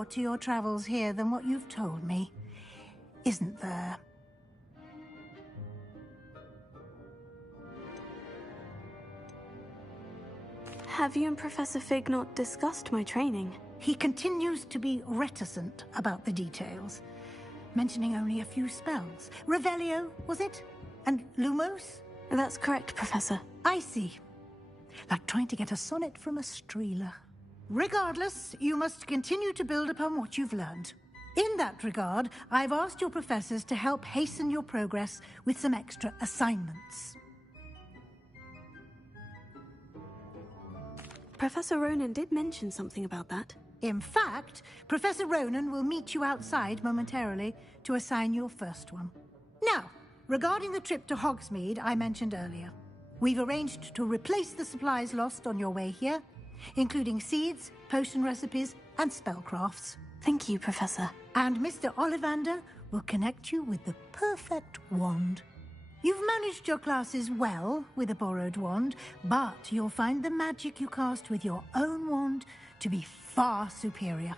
more to your travels here than what you've told me, isn't there? Have you and Professor Fig not discussed my training? He continues to be reticent about the details, mentioning only a few spells. Revelio, was it? And Lumos? That's correct, Professor. I see. Like trying to get a sonnet from a streeler. Regardless, you must continue to build upon what you've learned. In that regard, I've asked your professors to help hasten your progress with some extra assignments. Professor Ronan did mention something about that. In fact, Professor Ronan will meet you outside momentarily to assign your first one. Now, regarding the trip to Hogsmeade I mentioned earlier, we've arranged to replace the supplies lost on your way here, including seeds, potion recipes, and spellcrafts. Thank you, Professor. And Mr. Ollivander will connect you with the perfect wand. You've managed your classes well with a borrowed wand, but you'll find the magic you cast with your own wand to be far superior.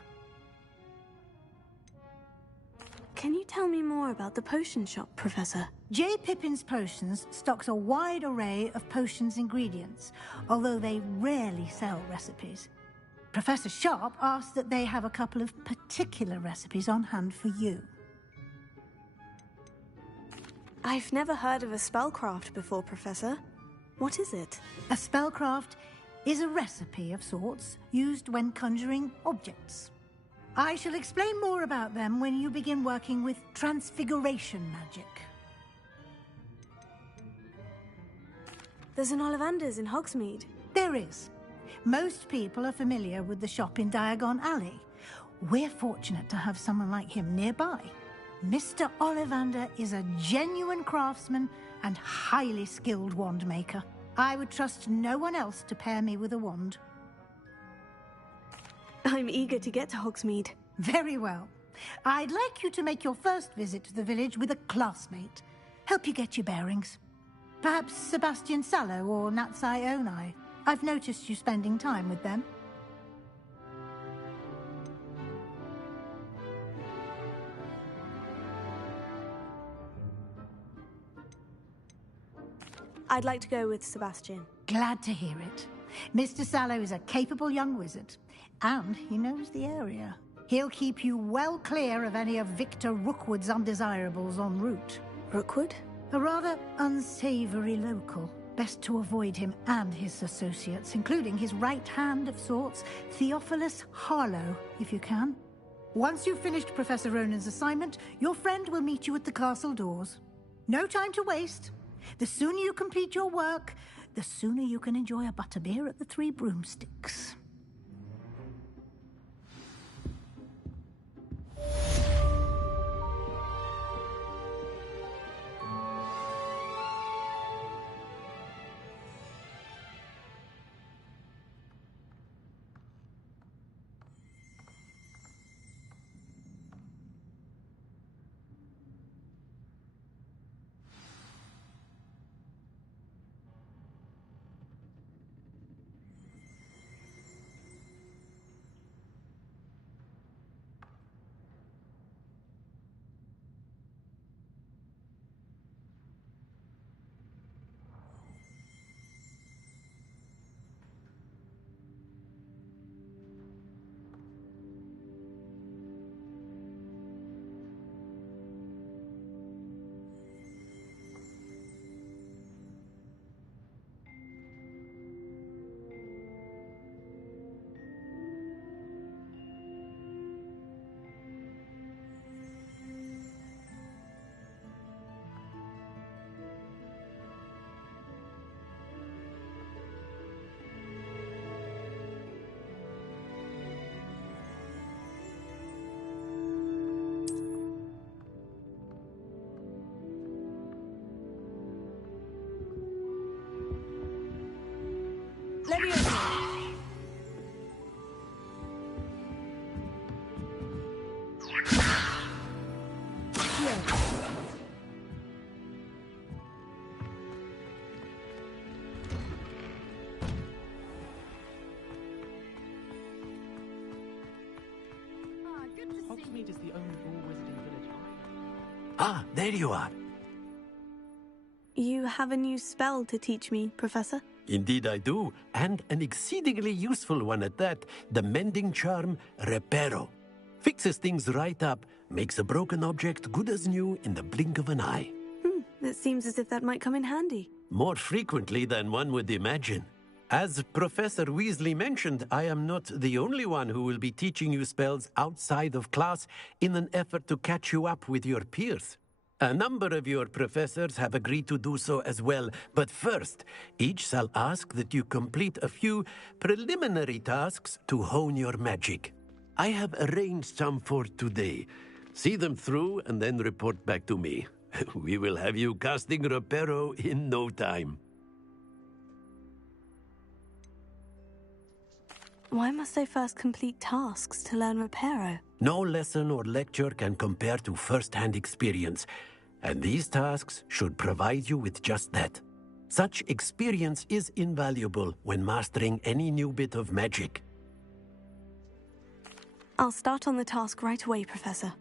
Can you tell me more about the potion shop, Professor? J. Pippin's Potions stocks a wide array of potions ingredients, although they rarely sell recipes. Professor Sharp asked that they have a couple of particular recipes on hand for you. I've never heard of a spellcraft before, Professor. What is it? A spellcraft is a recipe of sorts used when conjuring objects. I shall explain more about them when you begin working with transfiguration magic. There's an Ollivander's in Hogsmeade. There is. Most people are familiar with the shop in Diagon Alley. We're fortunate to have someone like him nearby. Mr. Ollivander is a genuine craftsman and highly skilled wand maker. I would trust no one else to pair me with a wand. I'm eager to get to Hogsmeade. Very well. I'd like you to make your first visit to the village with a classmate. Help you get your bearings. Perhaps Sebastian Sallow or Natsai Onai. I've noticed you spending time with them. I'd like to go with Sebastian. Glad to hear it. Mr. Sallow is a capable young wizard, and he knows the area. He'll keep you well clear of any of Victor Rookwood's undesirables en route. Rookwood? A rather unsavory local. Best to avoid him and his associates, including his right hand of sorts, Theophilus Harlow, if you can. Once you've finished Professor Ronan's assignment, your friend will meet you at the castle doors. No time to waste. The sooner you complete your work, the sooner you can enjoy a butterbeer at the Three Broomsticks. Hogsmeade is the only raw wizarding village Ah, there you are. You have a new spell to teach me, Professor? Indeed I do, and an exceedingly useful one at that. The mending charm, Reparo. Fixes things right up, makes a broken object good as new in the blink of an eye. It seems as if that might come in handy. More frequently than one would imagine. As Professor Weasley mentioned, I am not the only one who will be teaching you spells outside of class in an effort to catch you up with your peers. A number of your professors have agreed to do so as well, but first, each shall ask that you complete a few preliminary tasks to hone your magic. I have arranged some for today. See them through and then report back to me. We will have you casting Reparo in no time. Why must I first complete tasks to learn Reparo? No lesson or lecture can compare to first-hand experience, and these tasks should provide you with just that. Such experience is invaluable when mastering any new bit of magic. I'll start on the task right away, Professor.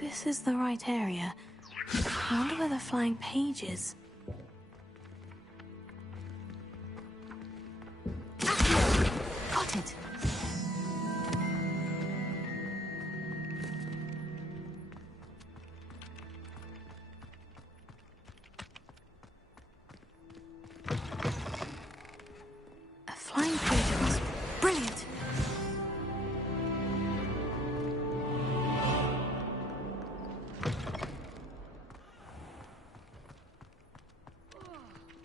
This is the right area. I wonder where the flying page is. Got it. A flying page was brilliant.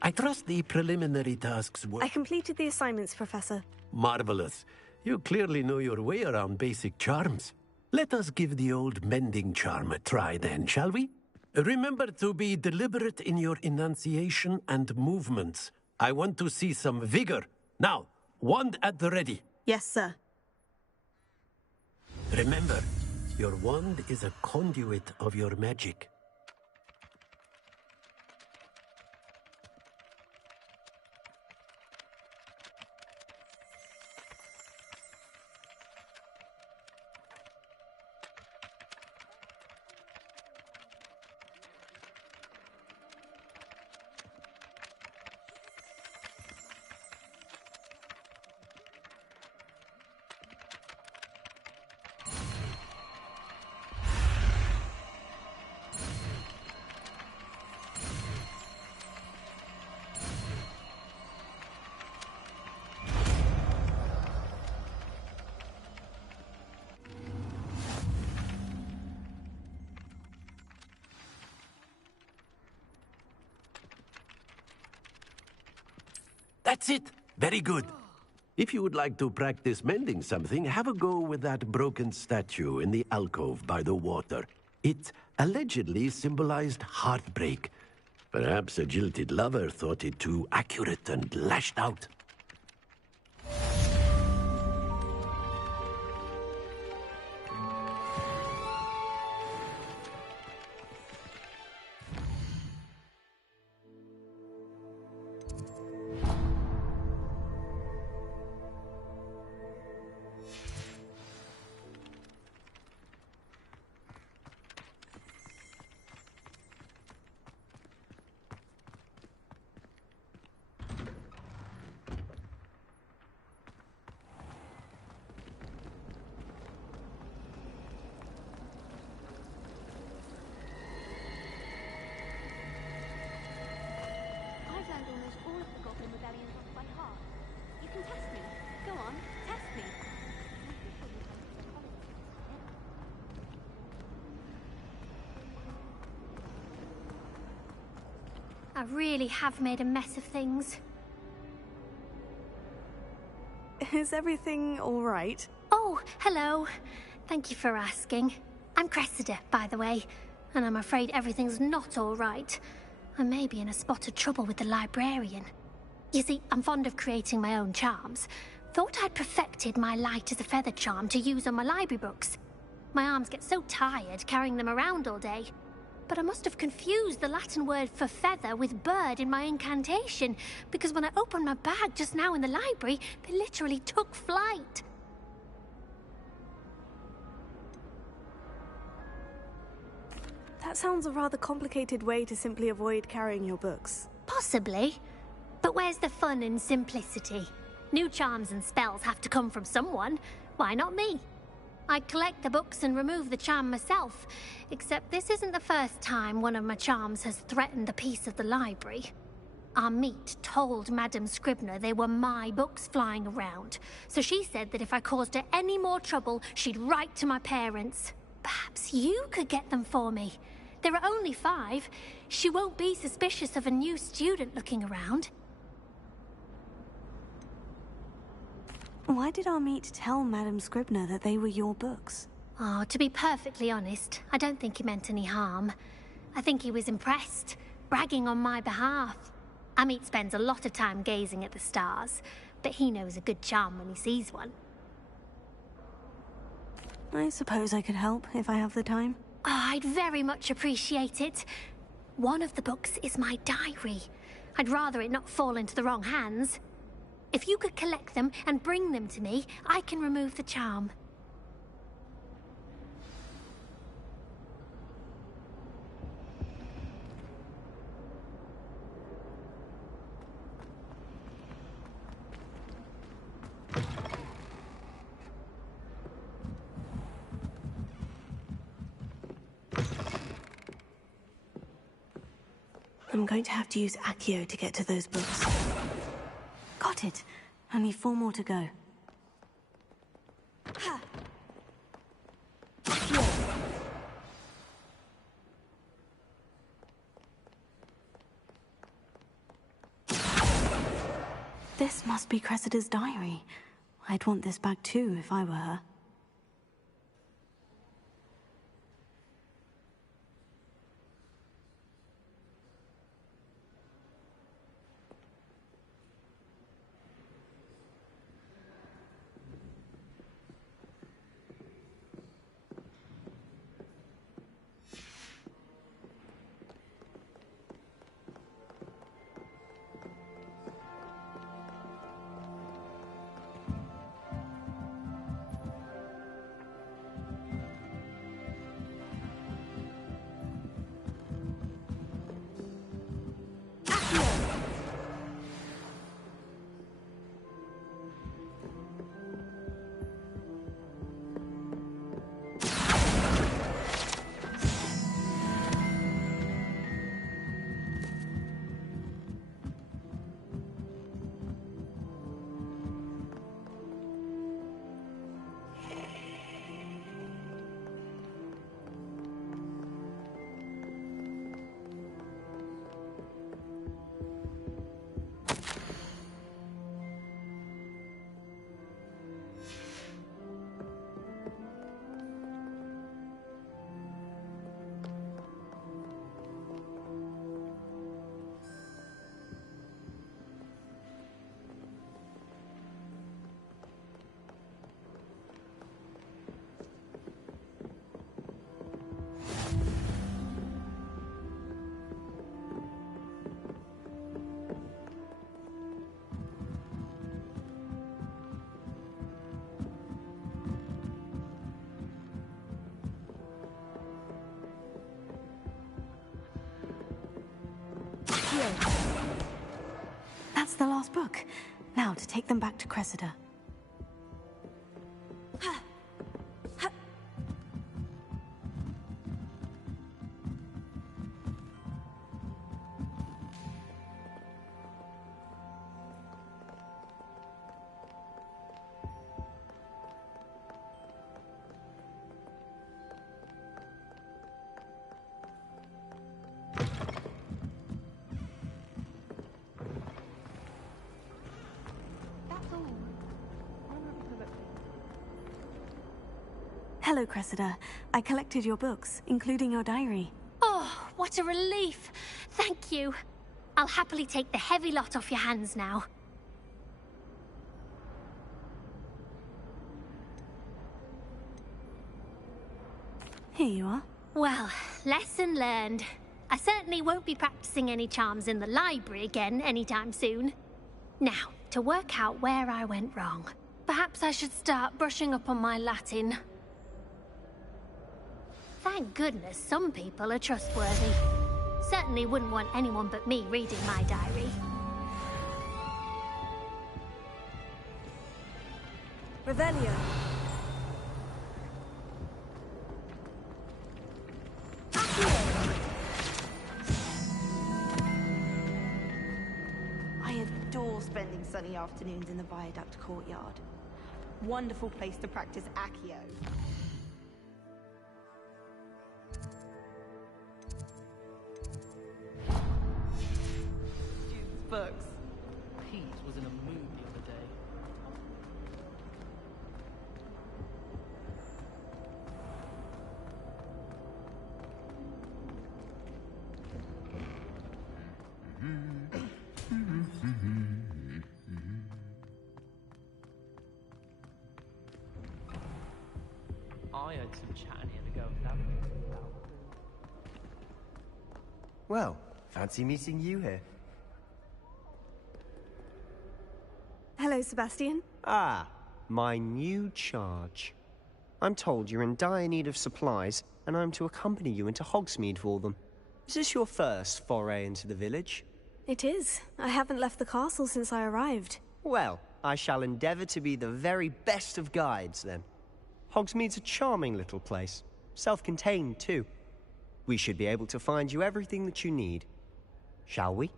I trust the preliminary tasks were... I completed the assignments, Professor. Marvelous. You clearly know your way around basic charms. Let us give the old mending charm a try then, shall we? Remember to be deliberate in your enunciation and movements. I want to see some vigor. Now, wand at the ready. Yes, sir. Remember, your wand is a conduit of your magic. That's it. Very good. If you would like to practice mending something, have a go with that broken statue in the alcove by the water. It allegedly symbolized heartbreak. Perhaps a jilted lover thought it too accurate and lashed out. I really have made a mess of things. Is everything all right? Oh, hello. Thank you for asking. I'm Cressida, by the way, and I'm afraid everything's not all right. I may be in a spot of trouble with the librarian. You see, I'm fond of creating my own charms. Thought I'd perfected my light as a feather charm to use on my library books. My arms get so tired carrying them around all day. But I must have confused the Latin word for feather with bird in my incantation, because when I opened my bag just now in the library, they literally took flight. That sounds a rather complicated way to simply avoid carrying your books. Possibly. But where's the fun in simplicity? New charms and spells have to come from someone. Why not me? I collect the books and remove the charm myself, except this isn't the first time one of my charms has threatened the peace of the library. Our meet told Madame Scribner they were my books flying around, so she said that if I caused her any more trouble, she'd write to my parents. Perhaps you could get them for me. There are only 5. She won't be suspicious of a new student looking around. Why did our meet tell Madame Scribner that they were your books? Oh, to be perfectly honest, I don't think he meant any harm. I think he was impressed, bragging on my behalf. Amit spends a lot of time gazing at the stars, but he knows a good charm when he sees one. I suppose I could help if I have the time. Oh, I'd very much appreciate it. One of the books is my diary. I'd rather it not fall into the wrong hands. If you could collect them and bring them to me, I can remove the charm. I'm going to have to use Accio to get to those books. Got it. Only 4 more to go. Ha! Accio. This must be Cressida's diary. I'd want this back too if I were her. That's the last book. Now to take them back to Cressida. Hello, Cressida. I collected your books, including your diary. Oh, what a relief. Thank you. I'll happily take the heavy lot off your hands now. Here you are. Well, lesson learned. I certainly won't be practicing any charms in the library again anytime soon. Now, to work out where I went wrong. Perhaps I should start brushing up on my Latin. Thank goodness some people are trustworthy. Certainly wouldn't want anyone but me reading my diary. Revelio. I adore spending sunny afternoons in the Viaduct courtyard. Wonderful place to practice Accio. Jude's books. Pete was in a mood the other day. I heard some chatting here to go without. Well, fancy meeting you here. Hello, Sebastian. Ah, my new charge. I'm told you're in dire need of supplies, and I'm to accompany you into Hogsmeade for them. Is this your first foray into the village? It is. I haven't left the castle since I arrived. Well, I shall endeavour to be the very best of guides, then. Hogsmeade's a charming little place. Self-contained, too. We should be able to find you everything that you need. Shall we?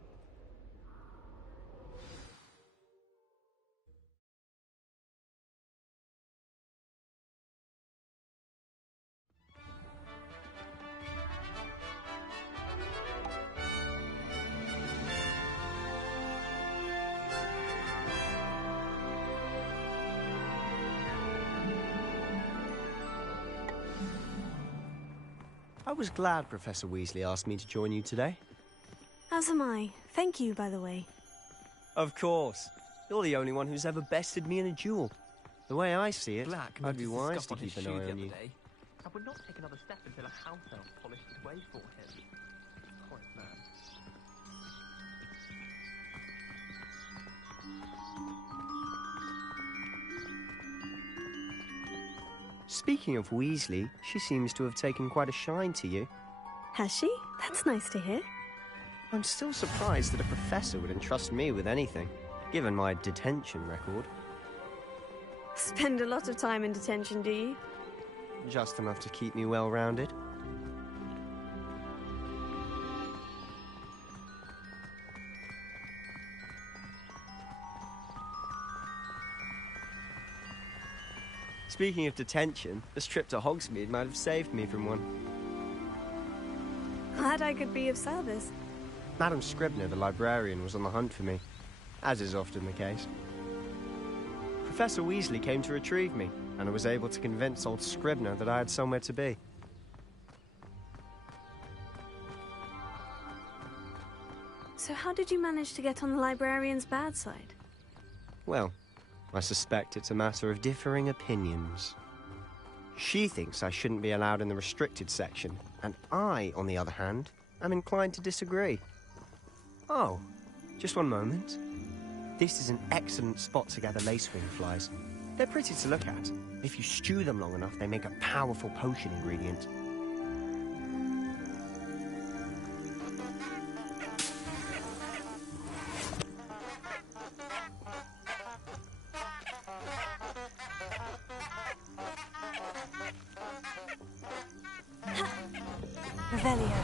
I was glad Professor Weasley asked me to join you today. As am I. Thank you, by the way. Of course. You're the only one who's ever bested me in a duel. The way I see it, Black I'd be noticed the wise scuff to on his keep an shoe eye the on other you. day. I would not take another step until a house elf polished his way for him. Horrid man. Speaking of Weasley, she seems to have taken quite a shine to you. Has she? That's nice to hear. I'm still surprised that a professor would entrust me with anything, given my detention record. Spend a lot of time in detention, do you? Just enough to keep me well-rounded. Speaking of detention, this trip to Hogsmeade might have saved me from one. Glad I could be of service. Madam Scribner, the librarian, was on the hunt for me, as is often the case. Professor Weasley came to retrieve me, and I was able to convince old Scribner that I had somewhere to be. So how did you manage to get on the librarian's bad side? Well, I suspect it's a matter of differing opinions. She thinks I shouldn't be allowed in the restricted section, and I, on the other hand, am inclined to disagree. Oh, just one moment. This is an excellent spot to gather lacewing flies. They're pretty to look at. If you stew them long enough, they make a powerful potion ingredient. Revelio.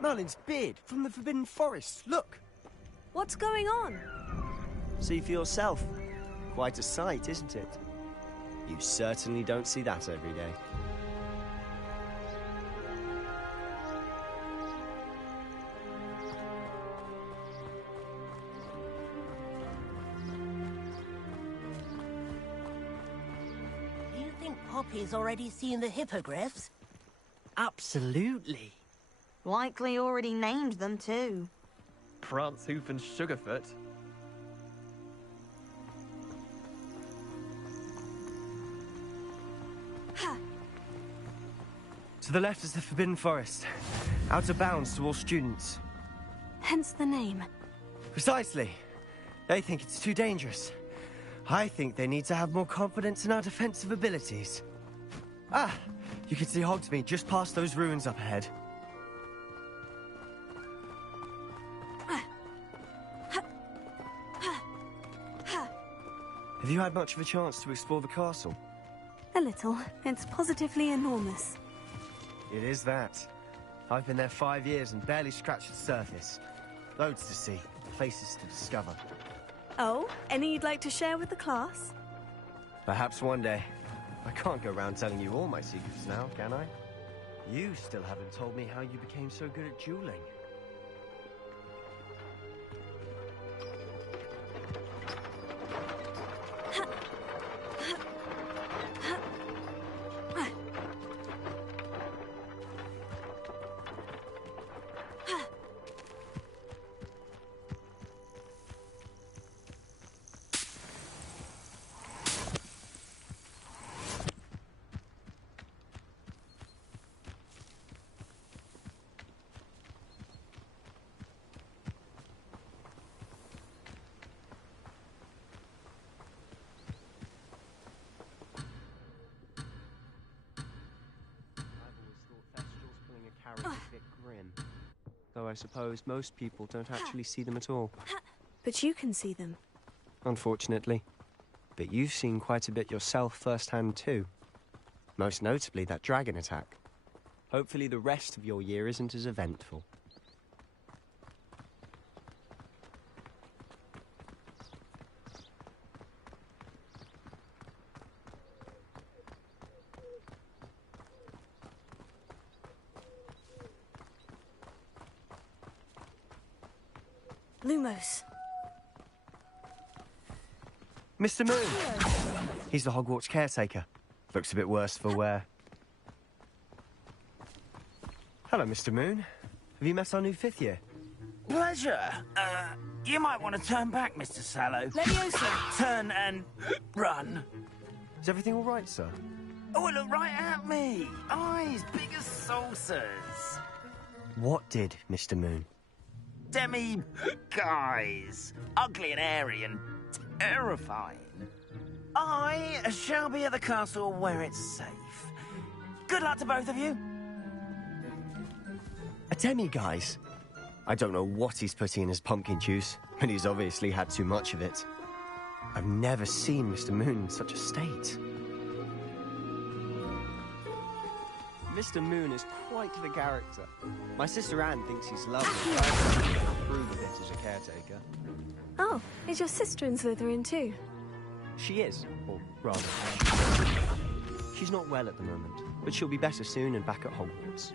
Merlin's beard from the Forbidden Forest. Look. What's going on? See for yourself. Quite a sight, isn't it? You certainly don't see that every day. Do you think Poppy's already seen the hippogriffs? Absolutely. Likely already named them too. Prance, Hoof, and Sugarfoot. To the left is the Forbidden Forest. Out of bounds to all students. Hence the name. Precisely. They think it's too dangerous. I think they need to have more confidence in our defensive abilities. Ah! You can see Hogsmeade just past those ruins up ahead. Have you had much of a chance to explore the castle? A little. It's positively enormous. It is that. I've been there 5 years and barely scratched the surface. Loads to see, places to discover. Oh, any you'd like to share with the class? Perhaps one day. I can't go around telling you all my secrets now, can I? You still haven't told me how you became so good at dueling. A bit grim. Though I suppose most people don't actually see them at all. But you can see them. Unfortunately. But you've seen quite a bit yourself firsthand too. Most notably that dragon attack. Hopefully the rest of your year isn't as eventful. Lumos. Mr. Moon! He's the Hogwarts caretaker. Looks a bit worse for wear. Hello, Mr. Moon. Have you met our new 5th year? Pleasure. You might want to turn back, Mr. Sallow. Leviosa! Turn and run. Is everything all right, sir? Oh, look right at me. Eyes big as saucers. What did, Mr. Moon? Guys. Ugly and hairy and terrifying. I shall be at the castle where it's safe. Good luck to both of you. A demi-guise? I don't know what he's putting in his pumpkin juice, but he's obviously had too much of it. I've never seen Mr. Moon in such a state. Mr. Moon is quite the character. My sister Anne thinks he's lovely, but I don't approve of it as a caretaker. Oh, is your sister in Slytherin too? She is, or rather, she's not well at the moment, but she'll be better soon and back at Hogwarts.